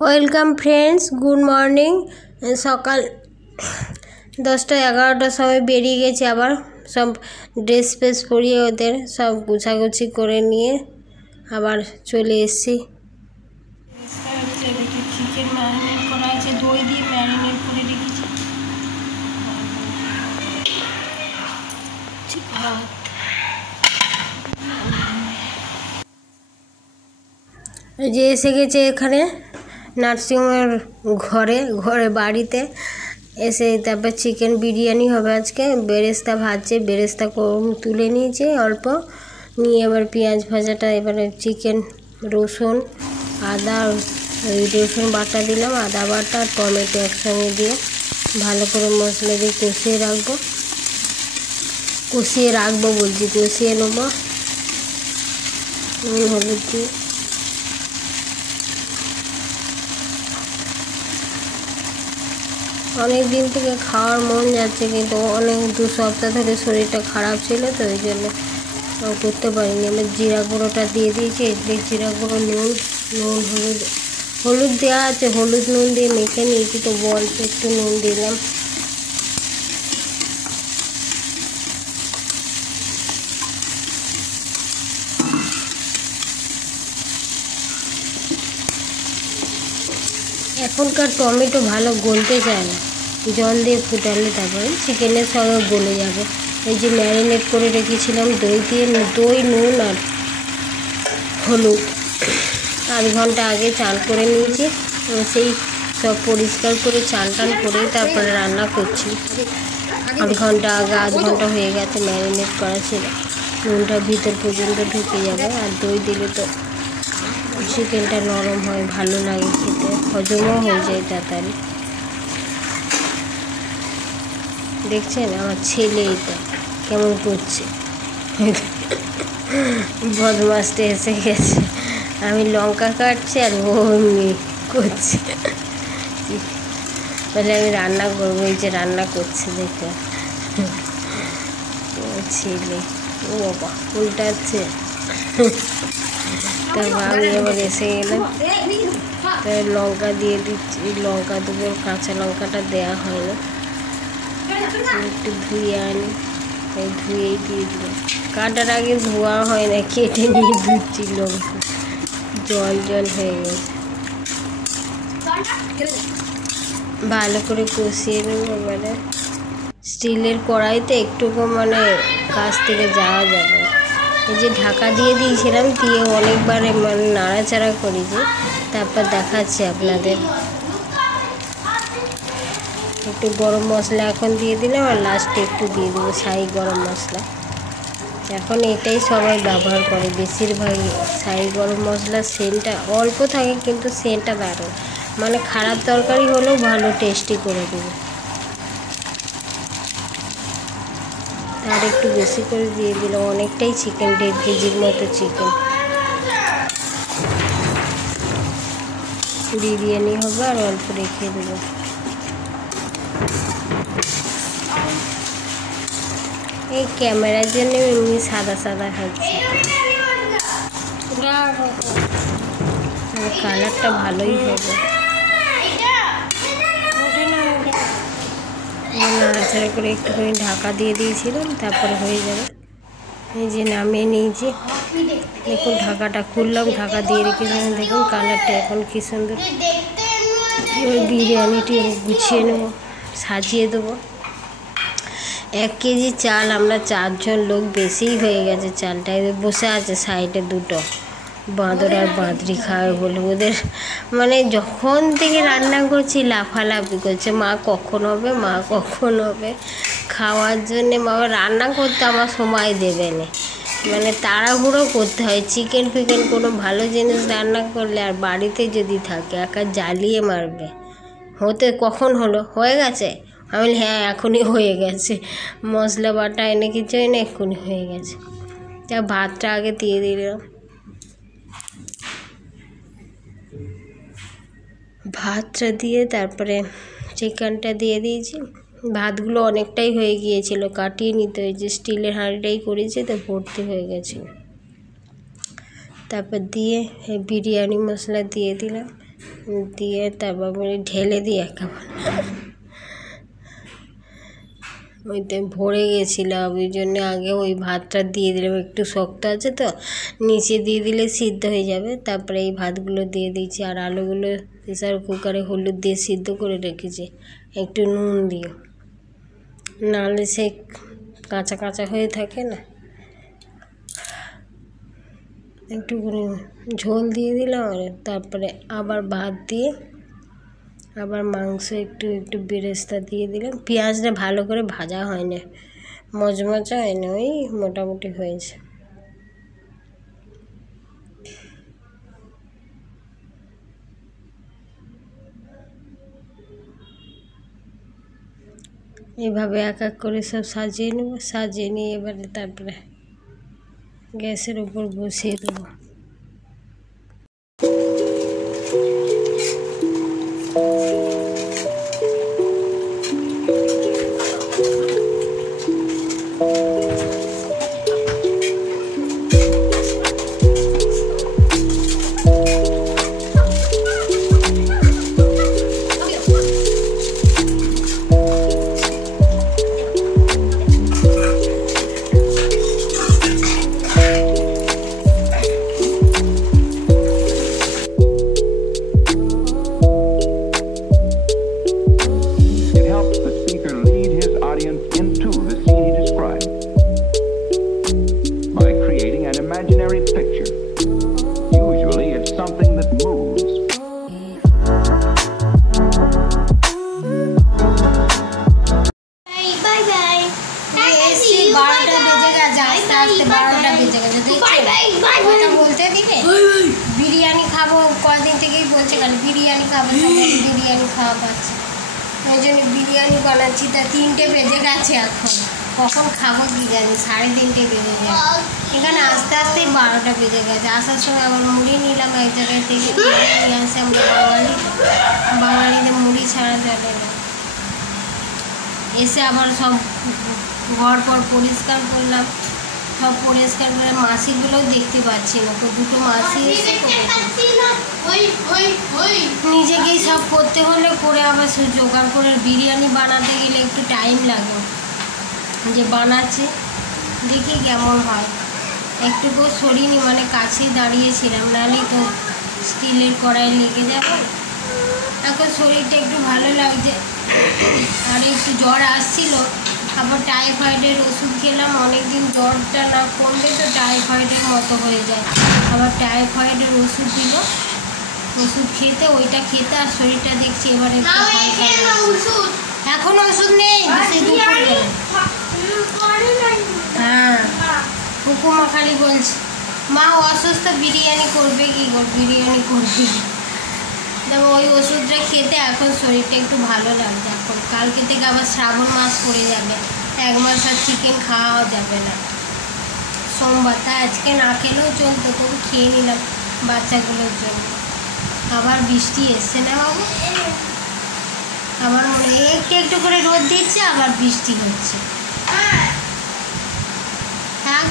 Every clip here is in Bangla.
Welcome friends, good morning. সকাল 10টা-11টার সময় বেরিয়ে গেছি। আবার সব ড্রেস ফ্রেস পরিয়ে ওদের সব গুছাগুছি করে নিয়ে আবার চলে এসেছি। চিকেন ম্যারিনেট করা আছে, দই দিয়ে ম্যারিনেট করে রেখেছি। যে এসে গেছে এখানে নার্সিংহোমের ঘরে বাড়িতে এসে, তারপর চিকেন বিরিয়ানি হবে আজকে। বেরেস্তা ভাজছে, বেরেস্তা তুলে নিয়েছে অল্প নিয়ে, এবার পেঁয়াজ ভাজাটা, এবারে চিকেন, রসুন, আদা, রসুন বাটা দিলাম, আদা বাটা, টমেটো একসঙ্গে দিয়ে ভালো করে মশলা দিয়ে কষিয়ে রাখবো কষিয়ে নেবো। হলুদ দিয়ে অনেক দিন থেকে খাওয়ার মন যাচ্ছে, কিন্তু অনেক 2 সপ্তাহ ধরে শরীরটা খারাপ ছিল, তো ওই জন্য করতে পারিনি। আমি জিরা গুঁড়োটা দিয়ে দিয়েছি, জিরা গুঁড়ো, নুন হলুদ দেওয়া আছে, হলুদ নুন দিয়ে মেখে নিয়েছি, তো অল্প একটু নুন দিলাম। এখনকার টমেটো ভালো গলতে চায় না, জল দিয়ে ফুটালে তারপরে চিকেনের সঙ্গে গলে যাবে। এই যে ম্যারিনেট করে রেখেছিলাম দই, নুন আর হলুদ, 8 ঘন্টা আগে চাল করে নিয়েছি। সেই সব পরিষ্কার করে চাল করে তারপরে রান্না করছি। 8 ঘন্টা আগে, 8 ঘন্টা হয়ে গেছে ম্যারিনেট করা ছিল। নুনটা ভিতর পর্যন্ত ঢুকে যাবে, আর দই দিলে তো চিকেনটা নরম হয়, ভালো লাগে খেতে, হজমও হয়ে যায় তাড়াতাড়ি। দেখছেন আমার ছেলে এটা কেমন করছে, বদমাসটা এসে গেছে। আমি লঙ্কা কাটছি আর ও করছে, বলে আমি রান্না করবো। এই যে রান্না করছে, দেখো ছেলে, ও বাবা উল্টাচ্ছে। তারপর আমি আবার এসে গেলাম, লঙ্কা দিয়ে দিচ্ছি, লঙ্কা দেবো, কাঁচা লঙ্কাটা দেওয়া হয় না, একটু ধুয়ে আনি, এই ধুয়েই দিয়ে দিলাম। কাটার আগে ধোয়া হয় না, কেটে নিয়ে ধুচ্ছি লঙ্কা, জল হয়ে গেছে। ভালো করে কষিয়ে নেব। এবারে স্টিলের কড়াইতে একটুকু কাছ থেকে যাওয়া যাবে। এই যে ঢাকা দিয়ে দিয়েছিলাম, দিয়ে অনেকবার নাড়াচাড়া করেছি, তারপর দেখাচ্ছি আপনাদের। একটু গরম মশলা এখন দিয়ে দিলাম, আর লাস্টে একটু দিয়ে দেবো শাহি গরম মশলা। এখন এটাই সবাই ব্যবহার করে বেশিরভাগই, শাহি গরম মশলার সেন্টটা অল্প থাকে, কিন্তু সেন্টটা দারুণ, খারাপ তরকারি হলেও ভালো টেস্টি করে দেবে। আর একটু বেশি করে দিয়ে দিলাম, অনেকটাই চিকেন, 1.5 কেজির মতো চিকেন বিরিয়ানি হবে, আর অল্প রেখে দেবো। এই ক্যামেরার জন্য এমনি সাদা খাচ্ছি, কালারটা ভালোই হবে। নাড়াচাড়া করে একটুখানি ঢাকা দিয়ে দিয়েছিলাম, তারপরে হয়ে যাবে। এই যে নামিয়ে নিয়েছি, দেখুন ঢাকাটা খুললাম, ঢাকা দিয়ে রেখেছিলাম, দেখুন কালারটা এখন কী সুন্দর। এবার বিরিয়ানিটি গুছিয়ে নেব, সাজিয়ে দেবো। 1 কেজি চাল, আমরা 4 জন লোক, বেশিই হয়ে গেছে চালটা। বসে আছে সাইডে 2টো বাঁদর, আর বাঁদরি খাবে বলে ওদের যখন থেকে রান্না করছি লাফালাফি করছে, মা কখন হবে খাওয়ার জন্যে। রান্না করতে আমার সময় দেবে না, তাড়াহুড়ো করতে হয়। চিকেন ফিকেন কোনো ভালো জিনিস রান্না করলে, আর বাড়িতে যদি থাকে একা জ্বালিয়ে মারবে। কখন হয়ে গেছে, আমি হ্যাঁ এখনই হয়ে গেছে, মশলা বাটা এনে কিছু এনে এক্ষুনি হয়ে গেছে। তা ভাতটা আগে দিয়ে দিলাম, ভাতটা দিয়ে তারপরে চিকেনটা দিয়ে দিয়েছি। ভাতগুলো অনেকটাই হয়ে গিয়েছিল, কাটিয়ে নিতে হয়েছে, স্টিলের হাঁড়িটাই করেছি, তো ভর্তি হয়ে গেছে। তারপর দিয়ে বিরিয়ানি মশলা দিয়ে দিলাম, দিয়ে তারপর ঢেলে দিই একেবারে। ওইতে ভরে গেছিলাম, ওই জন্য আগে ওই ভাতটা দিয়ে দিলাম। একটু শক্ত আছে তো, নিচে দিয়ে দিলে সিদ্ধ হয়ে যাবে। তারপরে এই ভাতগুলো দিয়ে দিয়েছি। আর আলুগুলো প্রেসার কুকারে হলুদ দিয়ে সিদ্ধ করে রেখেছি, একটু নুন দিও, নাহলে সে কাঁচা কাঁচা হয়ে থাকে না। একটুখানি ঝোল দিয়ে দিলাম, আর তারপরে আবার ভাত দিয়ে আবার মাংস একটু একটু বেরেস্তা দিয়ে দিলাম। পেঁয়াজটা ভালো করে ভাজা হয় না, মচমচা হয় না, ওই মোটামুটি হয়েছে। এভাবে এক এক করে সব সাজিয়ে নেব। সাজিয়ে নিয়ে এবারে তারপরে গ্যাসের উপর বসিয়ে দেবো। বিরিয়ানি খাবো, কদিন থেকেই বলছে খালি বিরিয়ানি খাবো, বিরিয়ানি খাওয়া পাচ্ছে, ওই জন্য বিরিয়ানি বানাচ্ছি। তা 3টে বেজে গেছে, এখন কখন খাবো কি জানি, 3:30 বেজে গেছে। এখানে আস্তে আস্তে 12টা বেজে গেছে। আসার সময় আবার মুড়ি নিলাম এক জায়গায় থেকে, আসে আমরা বাঙালিদের মুড়ি ছাড়া যাবে না। এসে আবার সব ঘর পর পরিষ্কার করলাম, সব পরিষ্কার করে মাসিগুলোও দেখতে পাচ্ছি না, তো 2টো মাসি এসে নিজেকেই সব করতে হলে করে আবার জোগাড় করে বিরিয়ানি বানাতে গেলে একটু টাইম লাগে। যে বানাচ্ছি দেখি কেমন হয়, একটুকু সরিনি, মানে কাছেই দাঁড়িয়েছিলাম, নাহলে তো স্টিলের কড়াই লেগে যাবে। এখন শরীরটা একটু ভালো লাগছে, আর একটু জ্বর আসছিল, আবার টাইফয়েডের ওষুধ খেলাম। অনেকদিন জ্বরটা না কমলে তো টাইফয়েডের মতো হয়ে যায়, আবার টাইফয়েডের ওষুধ দিল, ওষুধ খেতে, ওইটা খেতে আর শরীরটা দেখছি এবারে এখন ওষুধ নেই। হ্যাঁ, হুকুমা খালি বলছে মা অসুস্থ, বিরিয়ানি করবে, কি বিরিয়ানি করবে। তবে ওই ওষুধটা খেতে এখন শরীরটা একটু ভালো লাগছে। এখন কালকে থেকে আবার শ্রাবণ মাস পড়ে যাবে, 1 মাস আর চিকেন খাওয়া যাবে না সোমবার। তাই আজকে না খেলেও চলতো, তবু খেয়ে নিলাম বাচ্চাগুলোর জন্য। আবার বৃষ্টি এসছে না বাবু, আবার মনে হয় একটু একটু করে রোদ দিচ্ছে, আবার বৃষ্টি হচ্ছে। হ্যাঁ,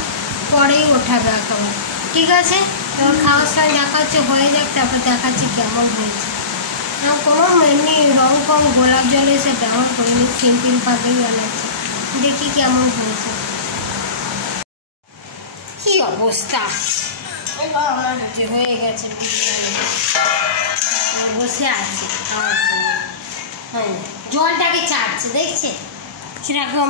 পরেই ওঠাবে একেবারে। ঠিক আছে, এবার খাওয়ার সময় দেখা হচ্ছে, হয়ে যাক, তারপর দেখাচ্ছি কেমন হয়েছে। কোনো এমনি রং ফং গোলাপ জল এসে ব্যবহার করিনি, সিম্পলভাবেই বানাচ্ছি, দেখি কেমন হয়েছে। কি অবস্থা, এবার আমার হয়ে গেছে, বসে আছে খাওয়ার জন্য। হ্যাঁ, জলটাকে চাটছে, দেখছে সেরকম।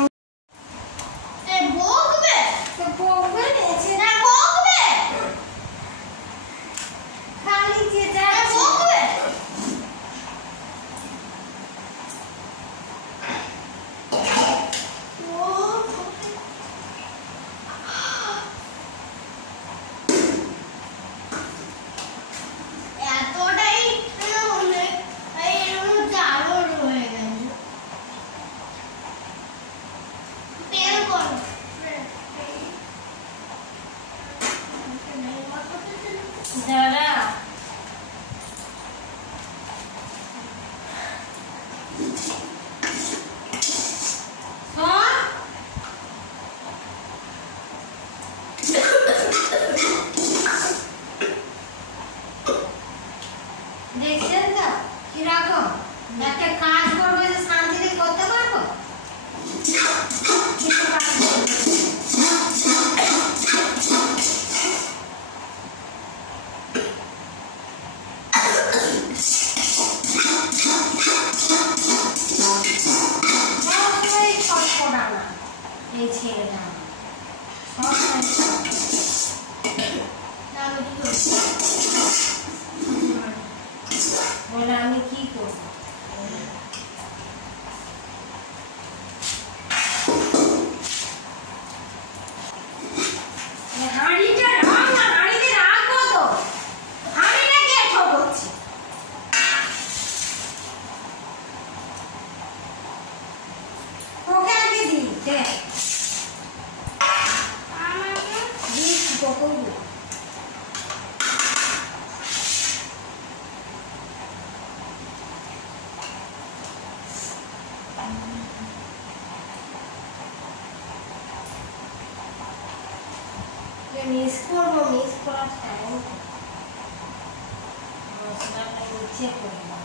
দেখছে মিস করবো, মিস করার টাইম মশলাটা নিচে করলাম।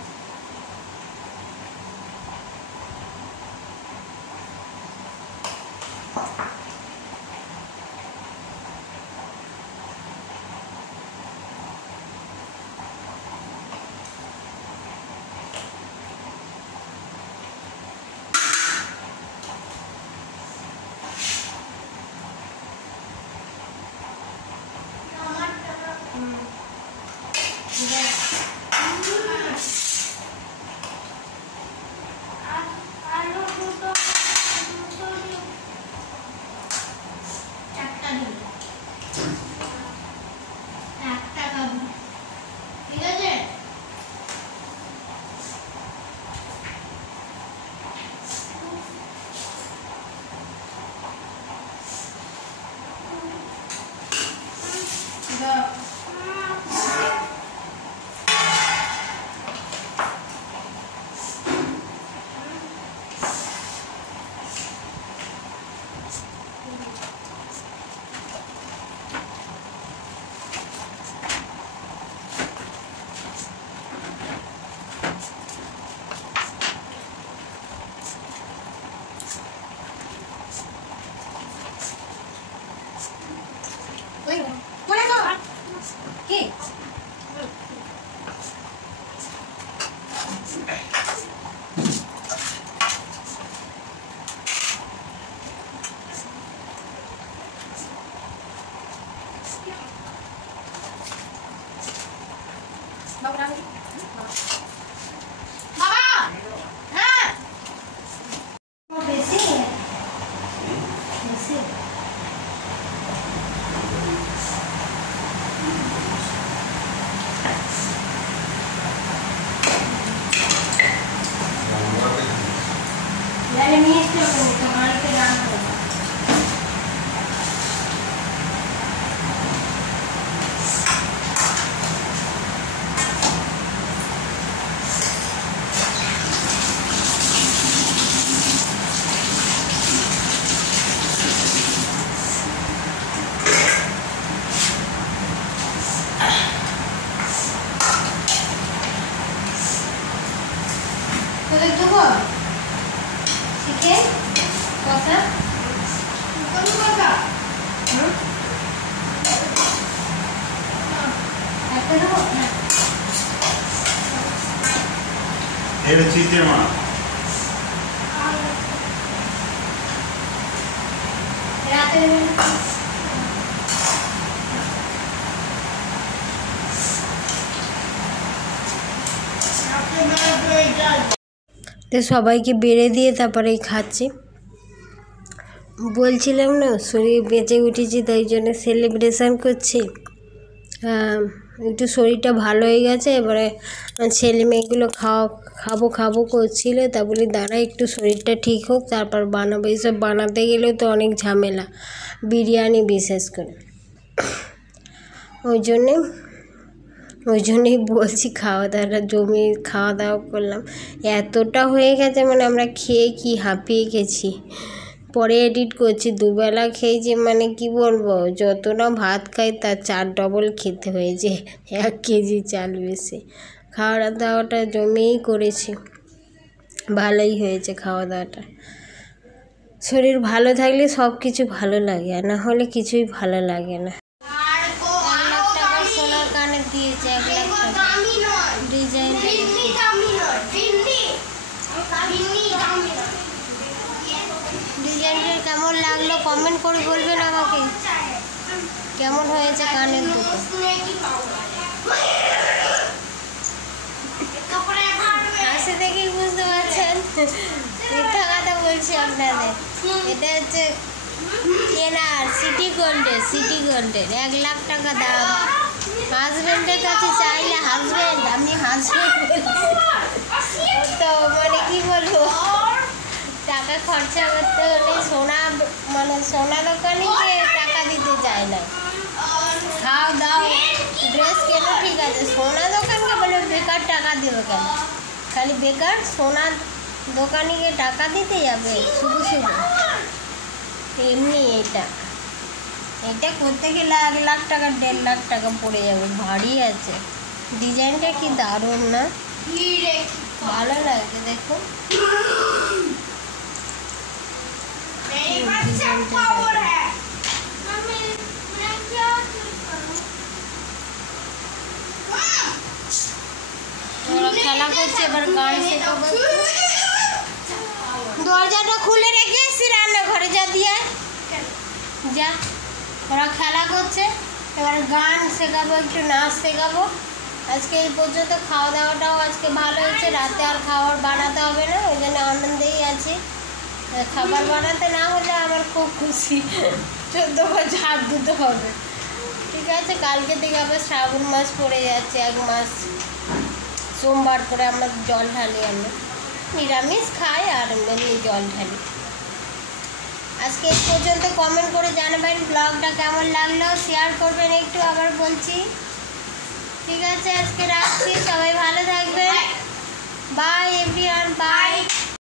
Ele te tem uma. তো সবাইকে বেড়ে দিয়ে তারপরেই খাচ্ছি। বলছিলাম না শরীর বেঁচে উঠেছি, তাই জন্য সেলিব্রেশন করছি। একটু শরীরটা ভালো হয়ে গেছে। এবারে ছেলে মেয়েগুলো খাবো করছিল, তা বলি দাঁড়া একটু শরীরটা ঠিক হোক তারপর বানাবো। এইসব বানাতে গেলেও তো অনেক ঝামেলা, বিরিয়ানি বিশেষ করে। ওই জন্যেই বলছি খাওয়া দাওয়া করলাম। এতটা হয়ে গেছে মানে আমরা খেয়ে কি হাঁপিয়ে গেছি। পরে এডিট করছি, দুবেলা খেয়েছি মানে কি বলবো, যতটা ভাত খাই তার 4 ডবল খেতে হয়েছে, 1 কেজি চাল বেশি। খাওয়া দাওয়াটা জমেই করেছি, ভালোই হয়েছে খাওয়া দাওয়াটা। শরীর ভালো থাকলে সব কিছু ভালো লাগে, আর না হলে কিছুই ভালো লাগে না। 1 লাখ টাকা সোনার কানে দিয়েছে, 1 লাখ টাকা ডিজাইন। ডিজাইনটা কেমন লাগলো কমেন্ট করে বলবেন আমাকে, কেমন হয়েছে কানের দুটো। হাসি দেখেই বুঝতে পারছেন মিথ্যা কথা বলছি আপনাদের। এটা হচ্ছে কেনার সিটি গোল্ডের 1 লাখ টাকা দাম। হাজব্যান্ডের কাছে চাইলে হাজব্যান্ড, আমি হাজব্যান্ড তো মানে কি বলবো, টাকা খরচা করতে হলে সোনা দোকানে টাকা দিতে চায় না। খাও দাও ড্রেস কেনো ঠিক আছে, সোনা দোকানকে বলে বেকার টাকা দেবে কেন? খালি বেকার সোনার দোকানে গিয়ে টাকা দিতে যাবে শুধু এমনি। এটা এটা করতে গেলে 1 লাখ টাকা 1.5 লাখ টাকা পড়ে যাবে, ভারী আছে। ডিজাইনটা কি দারুণ না, ভালো লাগছে দেখো। খেলা করছে, এবার গান শেখাবো। দরজাটা খুলে রেখে এসছি রান্নাঘরে, যা দিয়ে যা। ওরা খেলা করছে, এবার গান শেখাবো, একটু নাচ শেখাবো। আজকে এই পর্যন্ত খাওয়া দাওয়াটাও আজকে ভালো হয়েছে, রাতে আর খাবার বানাতে হবে না, ওই জন্য আনন্দেই আছি। খাবার বানাতে না হলে আমার খুব খুশি, 14 বার ঝাড় দিতে হবে। ঠিক আছে, কালকে থেকে আবার শ্রাবণ মাস পড়ে যাচ্ছে, 1 মাস সোমবার করে আমরা জল ঢালি, আমরা নিরামিষ খাই আর এমনি জল ঢালি। আজকে এই পর্যন্ত কমেন্ট করে জানাবেন ব্লগটা কেমন লাগলো, শেয়ার করবেন একটু, আবার বলছি। ঠিক আছে, আজকে রাখছি, সবাই ভালো থাকবেন। Bye everyone, by.